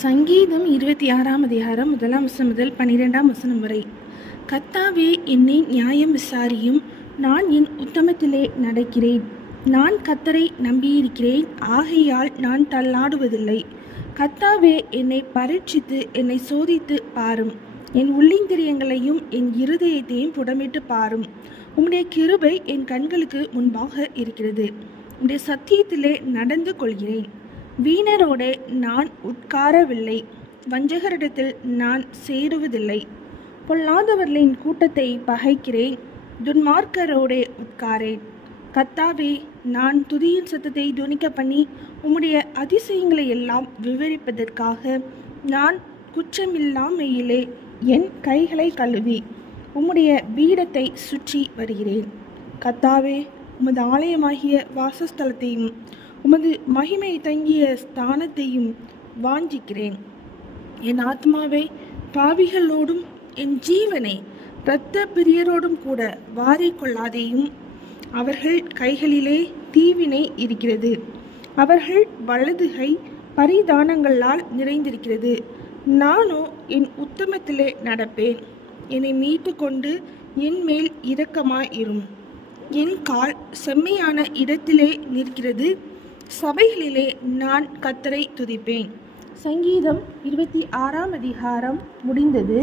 சங்கீதம் 26ஆம் அதிகாரம் 1ஆம் வசனம் முதல் 12ஆம் வசனம் வரை. கர்த்தாவே, என்னை நியாயம் விசாரியும். நான் என் உத்தமத்திலே நடக்கிறேன். நான் கர்த்தரை நம்பியிருக்கிறேன், ஆகையால் நான் தள்ளாடுவதில்லை. கர்த்தாவே, என்னை பரீட்சித்து என்னை சோதித்து பாரும். என் உள்ளிந்திரியங்களையும் என் இருதயத்தையும் புடமிட்டு பாரும். உம்முடைய கிருபை என் கண்களுக்கு முன்பாக இருக்கிறது. உம்முடைய சத்தியத்திலே நடந்து கொள்கிறேன். வீணரோடே நான் உட்காரவில்லை, வஞ்சகரிடத்தில் நான் சேருவதில்லை. பொல்லாதவர்களின் கூட்டத்தை பகைக்கிறேன், துன்மார்க்கரோடே உட்காரேன். கர்த்தாவே, நான் துதியின் சத்தத்தை துணிக்க பண்ணி உம்முடைய அதிசயங்களை எல்லாம் விவரிப்பதற்காக நான் குற்றமில்லாமையிலே என் கைகளை கழுவி உம்முடைய பீடத்தை சுற்றி வருகிறேன். கர்த்தாவே, உமது ஆலயமாகிய வாசஸ்தலத்தையும் உமது மகிமை தங்கிய ஸ்தானத்தையும் வாஞ்சிக்கிறேன். என் ஆத்மாவை பாவிகளோடும் என் ஜீவனை இரத்த பிரியரோடும் கூட வாரிக்கொள்ளாதேயும். அவர்கள் கைகளிலே தீவினை இருக்கிறது, அவர்கள் வலதுகை பரிதானங்களால் நிறைந்திருக்கிறது. நானோ என் உத்தமத்திலே நடப்பேன். என்னை மீட்டு கொண்டு என் மேல் இரக்கமாயிரும். என் கால் செம்மையான இடத்திலே நிற்கிறது, சபைகளிலே நான் கர்த்தரை துதிப்பேன். சங்கீதம் 26ஆம் அதிகாரம் முடிந்தது.